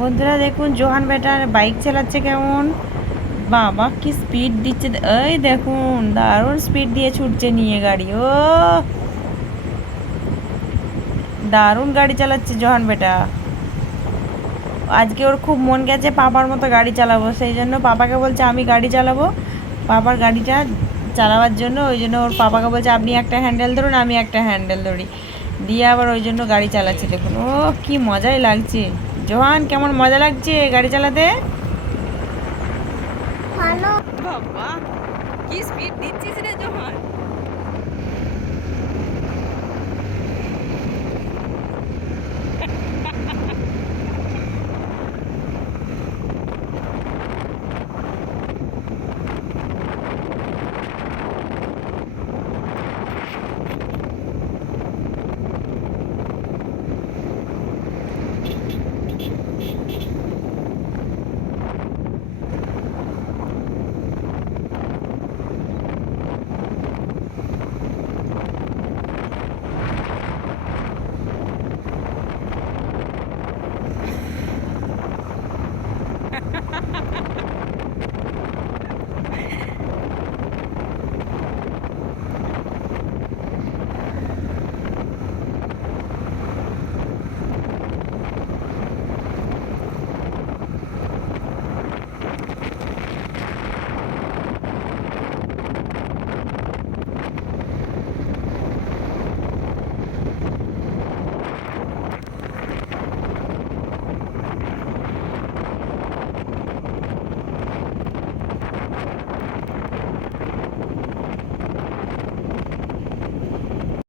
বন্ধুরা দেখুন Johann better bike চালাচ্ছে কেমন। বাবা কি স্পিড দিচ্ছে, এই দেখুন দারুণ স্পিড দিয়ে ছুটছে নিয়ে গাড়ি। ও দারুণ গাড়ি চালাচ্ছে জোহান বেটা। আজকে ওর খুব মন গেছে পাপার মতো গাড়ি চালাবো, সেই জন্য পাপাকে বলছে আমি গাড়ি চালাবো। পাপার গাড়িটা চালাবার জন্য ওই জন্য ওর পাপাকে বলছে আপনি একটা হ্যান্ডেল ধরুন আমি একটা হ্যান্ডেল ধরি, দিয়ে আবার ওই জন্য গাড়ি চালাচ্ছে। দেখুন ও কি মজাই লাগছে। জোহান কেমন মজা লাগছে গাড়ি চালাতে? ভালো। বাবা কি স্পিড দিচ্ছিস রে জোহান।